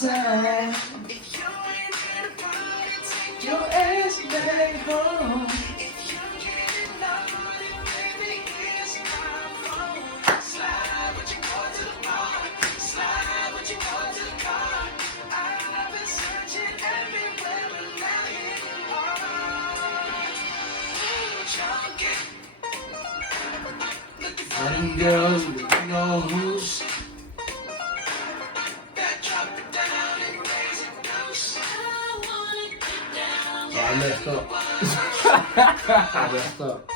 time. If you ain't in a party, take your ass back home. If you getting naughty, baby, it's my phone. Slide with your boy to the bar. Slide with your boy to the car. I've been searching everywhere, but now here you are. Junkie. Looking for them girls with no moves. I messed up. I messed up.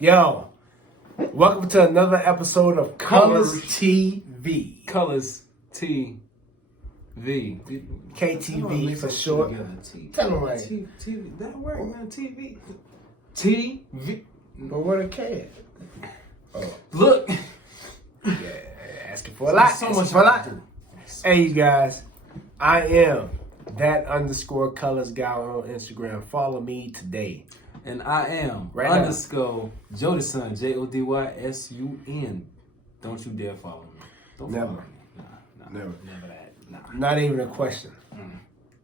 Yo, welcome to another episode of Kolors TV. Kolors TV. KTV for short. Tell them right. TV. That work, man. TV. TV. But what a cat. Oh. Look. Yeah, asking for a lot. So much for a lot. Hey, you guys. I am that_colors guy on Instagram. Follow me today. And I am right _ Jodysun, JODYSUN. Don't you dare follow me. Don't Never. follow me. Nah, Never. Never that. Nah. Not even a question.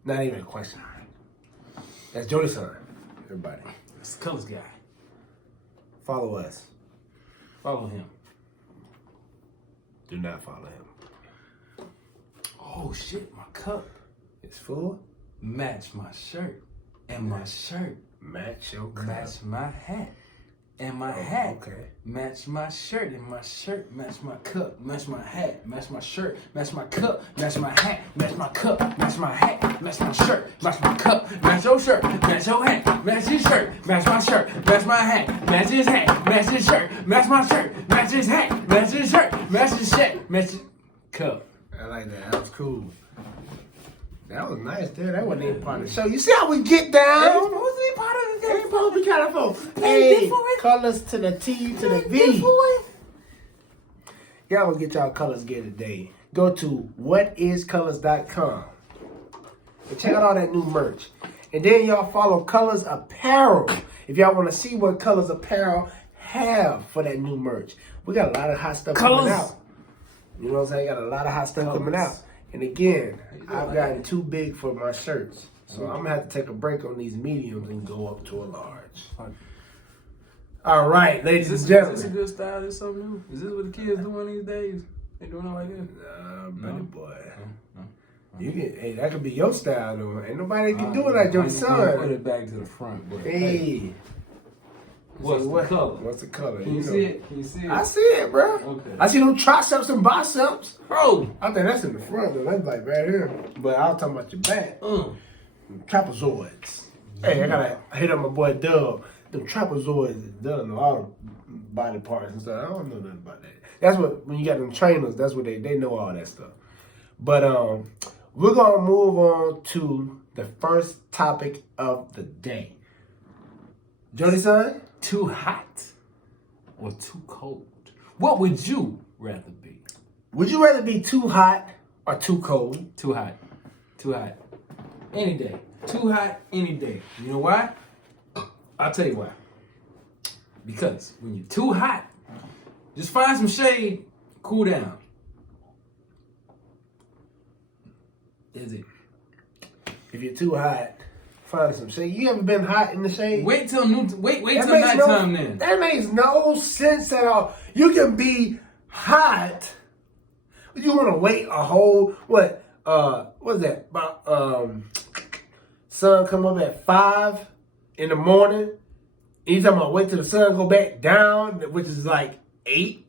Not even a question. That's Jodysun, everybody. It's the Kolors guy. Follow us. Follow him. Do not follow him. Oh shit, my cup. It's full. Match my shirt. And my shirt Match your cup. match my hat. And my hat okay. match my shirt. And my shirt match my cup. Match my hat. Match my shirt. Match my cup. Match my hat. Match my cup. Match my hat. Match my shirt. Match my cup. Match your shirt. Match your hat. Match his shirt. Match my shirt. Match my hat. Match his hat. Match his shirt. Match my shirt. Match his hat. Match his shirt. Match his shirt. Match his cup. I like that. That was cool. That was nice, dude. That wasn't even part of the show. You see how we get down? It's supposed to be part of the Ain't supposed to be kind of fun. Hey, colors to the T to the V. Y'all gonna get y'all colors gear today. Go to whatiscolors.com and check out all that new merch. And then y'all follow Kolors Apparel if y'all want to see what Kolors Apparel have for that new merch. We got a lot of hot stuff coming out. You know what I'm saying? Got a lot of hot stuff coming out. And again, I've gotten too big for my shirts. So I'm going to have to take a break on these mediums and go up to a large. All right, ladies and gentlemen. Is this a good style? Is something new? Is this what the kids doing these days? They doing it like this? Buddy boy. No. You can, hey, that could be your style, though. Ain't nobody can do it like your son. Put it back to the front. But hey. What's the color? What's the color? Can you see it? Can you see it? I see it, bro. Okay. I see them triceps and biceps. Bro. I think that's in the front, though. That's like right here. But I was talking about your back. Trapezoids. Hey, I gotta hit up my boy Dub. The trapezoids, Dub know all the body parts and stuff. I don't know nothing about that. That's what, when you got them trainers, that's what they know all that stuff. But we're gonna move on to the first topic of the day. Jodysun? Too hot or too cold? What would you rather be? Would you rather be too hot or too cold? Too hot. Too hot. Any day. Too hot any day. You know why? I'll tell you why. Because when you're too hot, just find some shade, cool down. Is it? If you're too hot, find some shade. You ever been hot in the shade? Wait till nighttime then. That makes no sense at all. You can be hot. You want to wait a whole what's that? About sun come up at 5 in the morning. And you talking about wait till the sun go back down, which is like 8.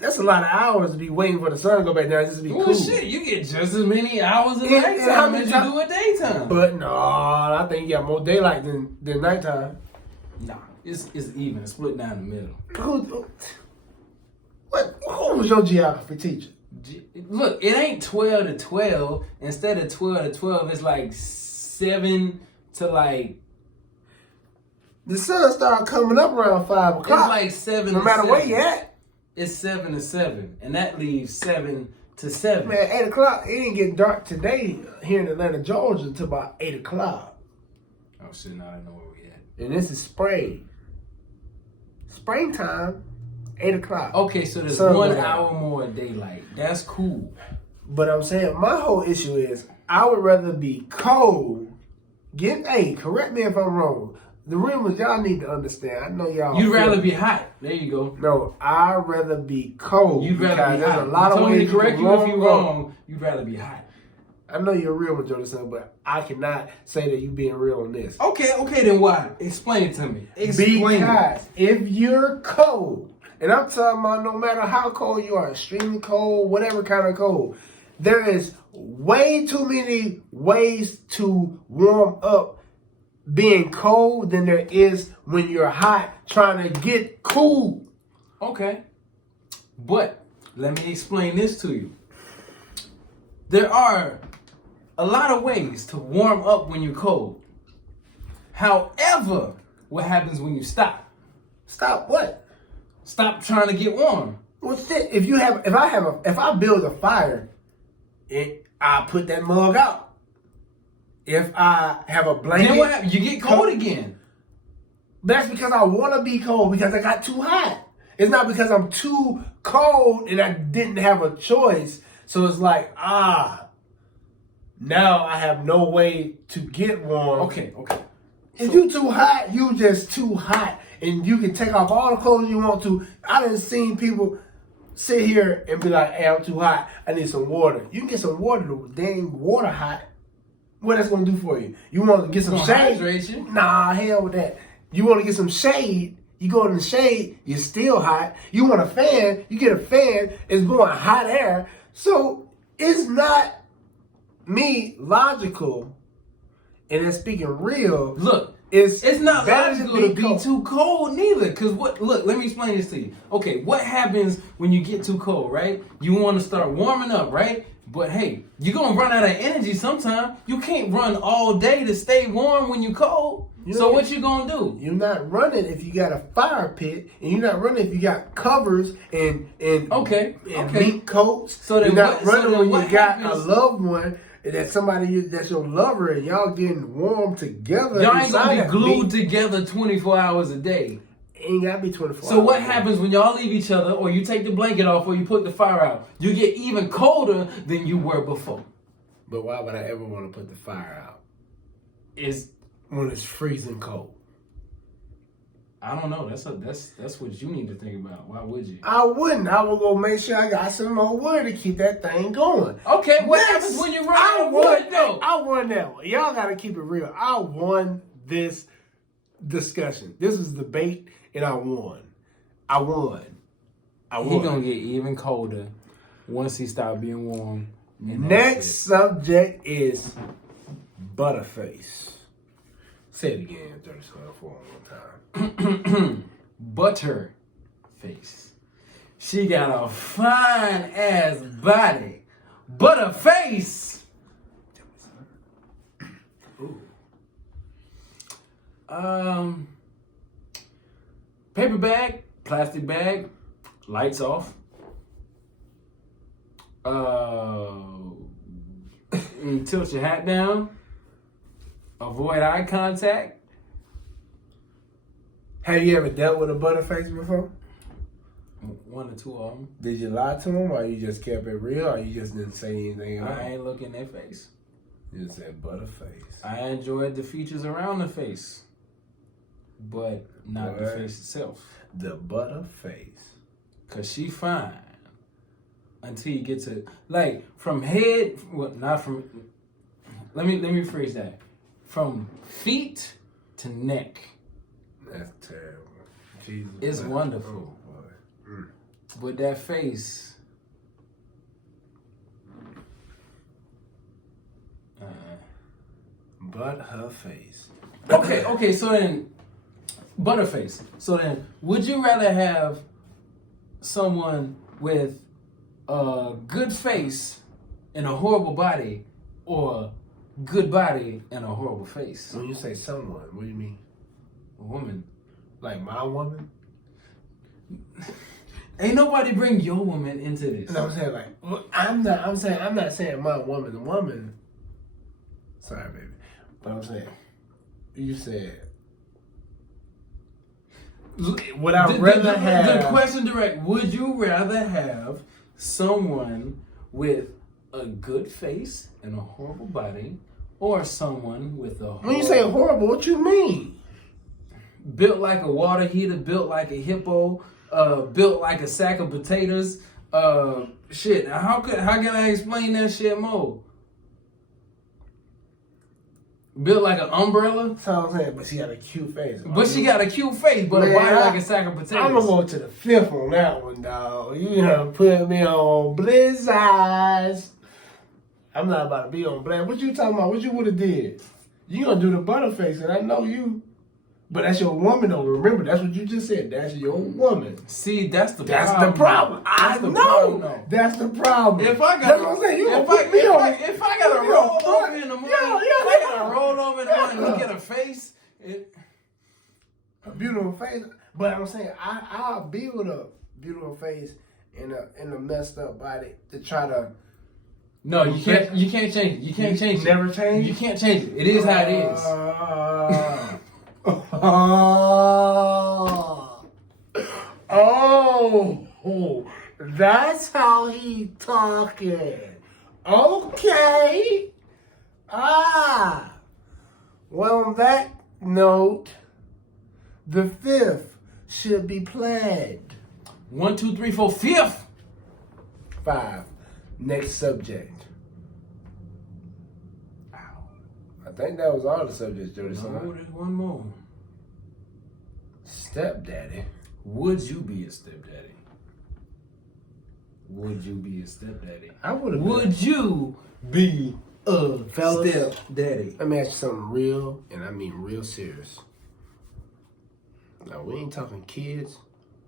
That's a lot of hours to be waiting for the sun to go back down just to be cool. Shit, you get just as many hours of nighttime as you do at daytime. But no, I think you got more daylight than nighttime. Nah, it's even. It's split down the middle. Who was your geography teacher? Look, it ain't 12 to 12. Instead of 12 to 12, it's like 7 to like... The sun started coming up around 5 o'clock. It's like 7 no to matter 7. where you at. It's 7 to 7. And that leaves 7 to 7. Man, 8 o'clock, it didn't get dark today here in Atlanta, Georgia until about 8 o'clock. Oh shit, now I know where we at. And this is spring. Springtime, 8 o'clock. Okay, so there's sun 1 hour more daylight. That's cool. But I'm saying my whole issue is I would rather be cold. Correct me if I'm wrong. The rumors y'all need to understand. I know y'all. You'd rather be hot. There you go. No, I'd rather be cold. You'd rather be there's hot. a lot of you told me ways to correct you if you're wrong. wrong. You'd rather be hot. I know you're real with Jordan, but I cannot say that you being real on this. Okay, then why? Explain it to me. Explain Because if you're cold, and I'm talking about no matter how cold you are, extremely cold, whatever kind of cold, there is way too many ways to warm up being cold than there is when you're hot trying to get cool. Okay. But let me explain this to you. There are a lot of ways to warm up when you're cold. However, what happens when you stop? Stop what? Stop trying to get warm. Well, shit, if I build a fire, I put that mug out. If I have a blanket, Then what happens? You get cold again. That's because I want to be cold because I got too hot. It's not because I'm too cold and I didn't have a choice. So it's like, now I have no way to get warm. Okay. If you too hot, you just too hot. And you can take off all the clothes you want to. I done seen people sit here and be like, hey, I'm too hot. I need some water. You can get some water, dang water hot. What that's going to do for you? You want to get some shade? Hydrate you. Nah, hell with that. You want to get some shade? You go in the shade, you're still hot. You want a fan? You get a fan, it's blowing hot air. So it's not me logical, and it's speaking real. Look, it's not better logical to be too cold neither. Cause look, let me explain this to you. Okay, what happens when you get too cold, right? You want to start warming up, right? But hey, you're gonna run out of energy sometime. You can't run all day to stay warm when you're cold. So what you gonna do? You're not running if you got a fire pit, and you're not running if you got covers and mink coats. So you're not running when you got happens? a loved one that's that's your lover, and y'all getting warm together. Y'all ain't gonna be glued together 24 hours a day. Ain't gotta be 24 hours. So what happens when y'all leave each other, or you take the blanket off, or you put the fire out? You get even colder than you were before. But why would I ever want to put the fire out? Is when it's freezing cold. I don't know. That's what you need to think about. Why would you? I wouldn't. I would go make sure I got some more wood to keep that thing going. Okay, what happens when you run out of wood though? I won that one. Y'all gotta keep it real. I won this discussion. This is debate, and I won. He gonna get even colder once he stop being warm. Next subject is Butterface. Say it again, 37 one time. Butterface. She got a fine ass body, but a face. Ooh. Paper bag, plastic bag, lights off. Tilt your hat down. Avoid eye contact. Have you ever dealt with a Butterface before? One or two of them. Did you lie to them, or you just kept it real, or you just didn't say anything at all? I ain't look in their face. You just said Butterface. I enjoyed the features around the face, but not the face itself. The Butterface. Cause she fine until you get to from head. Well, not from. Let me rephrase that. From feet to neck. That's terrible. Jesus. It's wonderful. Oh, boy. But that face. But her face. Okay. So then, Butterface. So then, would you rather have someone with a good face and a horrible body, or good body and a horrible face? When you say someone, what do you mean? A woman. Like my woman? Ain't nobody bring your woman into this. No, I'm saying I'm not saying my woman. The woman. Sorry, baby, but I'm saying you said. Would I rather have the question direct? Would you rather have someone with a good face and a horrible body, or someone with a When you say horrible, what you mean? built like a water heater, built like a hippo, built like a sack of potatoes. Shit. How can I explain that shit more? Built like an umbrella. That's all I'm saying. But she got a cute face. But she got a cute face, but a body like a sack of potatoes. I'm gonna go to the fifth on that one, dog. You know, put me on blizzards. I'm not about to be on black. What you talking about? What you would have did? You gonna do the butterface, and I know you. But that's your woman, though. Remember, that's what you just said. That's your woman. See, that's the That's problem. the problem. That's I the know. problem, though. That's the problem. If I That's what I'm saying. You gonna put me on. If I gotta roll over in the morning, if I gotta roll over in the morning and look at her face, A beautiful face. But I'm saying I'll be with a beautiful face and a messed up body to try to. no, you can't change it. You can't change it. Never change? You can't change it. It is how it is. Oh, that's how he talking. Okay. Well, on that note, the fifth should be played. 1, 2, 3, 4, fifth. 5. Next subject. I think that was all the subjects, Jody. No, there's one more. Stepdaddy. Would you be a stepdaddy? Would you be a stepdaddy? I would have. Would you be a Fellas, stepdaddy? let me ask you something real, and I mean real serious. Now, we ain't talking kids.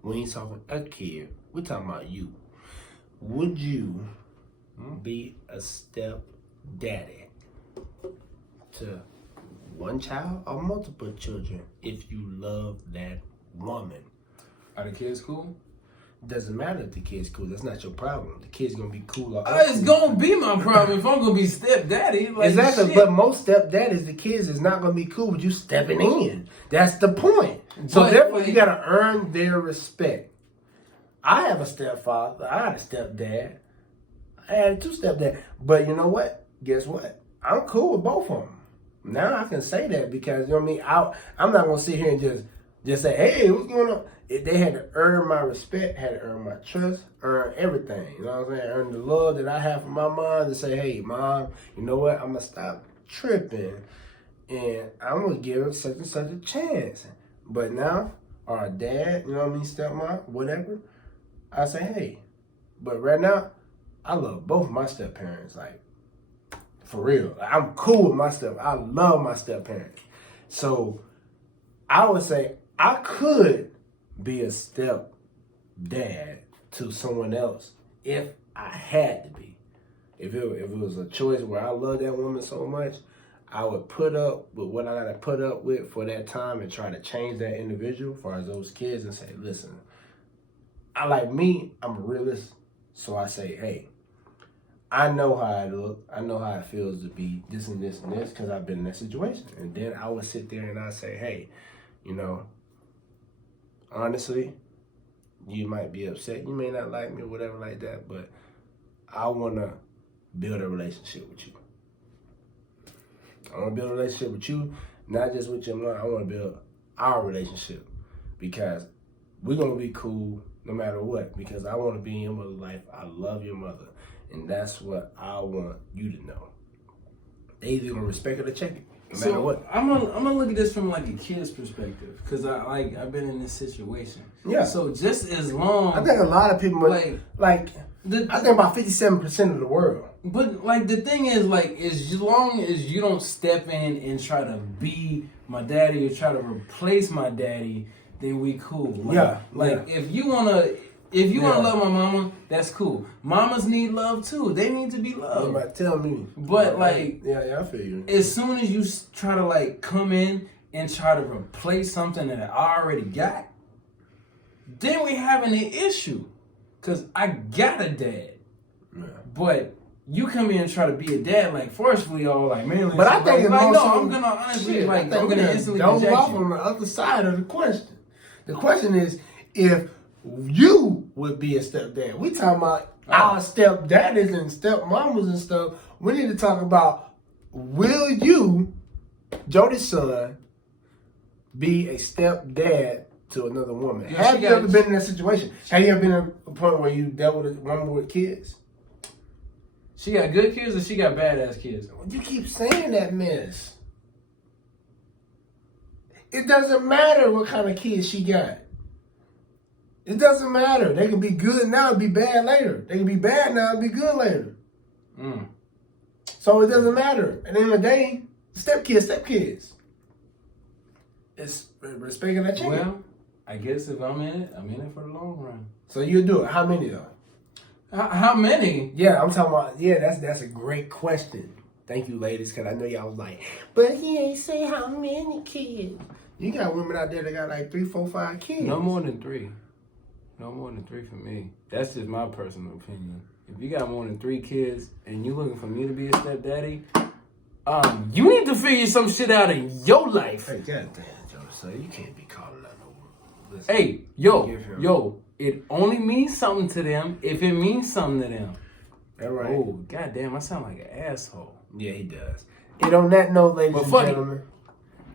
We ain't talking a kid. We talking about you. Would you be a stepdaddy to one child or multiple children if you love that woman? Are the kids cool? Doesn't matter if the kid's cool. That's not your problem. The kid's gonna be cool. Or It's gonna be my problem if I'm gonna be stepdaddy. Like, exactly, shit. but most stepdaddies, the kids is not gonna be cool with you stepping in. That's the point. So But, therefore, like, you gotta earn their respect. I have a stepfather. I had a stepdad. I had 2 stepdads. But you know what? Guess what? I'm cool with both of them. Now I can say that because you know what I mean. I'm not gonna sit here and just say, "Hey, what's going on?" They had to earn my respect, had to earn my trust, earn everything. You know what I'm saying? Earn the love that I have for my mom to say, "Hey, mom, you know what? I'm gonna stop tripping, and I'm gonna give her such and such a chance." But now, our dad, you know what I mean, stepmom, whatever, I say, "Hey," but right now, I love both my step parents, like for real. Like, I'm cool with my step. I love my step parents. So I would say I could be a step dad to someone else if I had to be. If it was a choice where I love that woman so much, I would put up with what I gotta put up with for that time and try to change that individual for those kids and say, listen, I'm a realist. So I say, hey, I know how I look. I know how it feels to be this and this and this because I've been in that situation. And then I would sit there and I say, hey, you know, honestly, you might be upset. You may not like me or whatever like that, but I want to build a relationship with you. I want to build a relationship with you, not just with your mom. I want to build our relationship because we're going to be cool no matter what because I want to be in your mother's life. I love your mother, and that's what I want you to know. They either going to respect it or check it. No matter what. I'm gonna look at this from like a kid's perspective because I've been in this situation. Yeah. So just as long I think a lot of people I think about 57% of the world. But like the thing is as long as you don't step in and try to be my daddy or try to replace my daddy, then we cool. If you wanna love my mama, that's cool. Mamas need love too. They need to be loved. Yeah, tell me. But I feel you. As soon as you try to come in and try to replace something that I already got, then we having an issue. Cause I got a dad, but you come in and try to be a dad forcefully, all manly. But I think I'm gonna honestly I'm gonna instantly reject off you. on the other side of the question. The question is if you would be a stepdad. We talking about our stepdaddies and stepmamas and stuff. We need to talk about, will you, Jody's son, be a stepdad to another woman? Yeah, Have you ever been in that situation? Have you ever been at a point where you dealt with a woman with kids? She got good kids or she got badass kids? You keep saying that, miss. It doesn't matter what kind of kids she got. It doesn't matter. They can be good now and be bad later. They can be bad now and be good later. So it doesn't matter. At the end of the day, stepkids. It's respecting that chicken. Well, I guess if I'm in it for the long run. So you do it. How many though? How many? Yeah, I'm talking about. Yeah, that's a great question. Thank you, ladies, because I know y'all was like, but he ain't say how many kids. You got women out there that got like 3, 4, 5 kids. No more than 3. No more than 3 for me. That's just my personal opinion. If you got more than 3 kids and you looking for me to be a stepdaddy, you need to figure some shit out in your life. Hey, goddamn, Joe, so you can't be calling out no. Listen, Hey, yo, it only means something to them if it means something to them. That right. Oh, goddamn, I sound like an asshole. Yeah, he does. And on that note, ladies and gentlemen,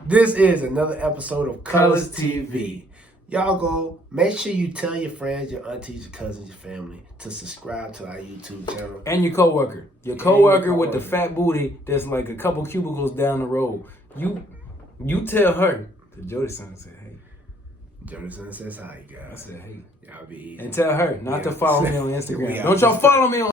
this is another episode of Kolors TV. Y'all go, make sure you tell your friends, your aunties, your cousins, your family to subscribe to our YouTube channel. And your coworker. Your coworker with the fat booty that's like a couple cubicles down the road. You tell her. The Jody son said, hey. Jody son says hi, guys. I said, hey. Y'all be easy. And tell her not to follow me on Instagram. Yeah. Don't y'all follow me on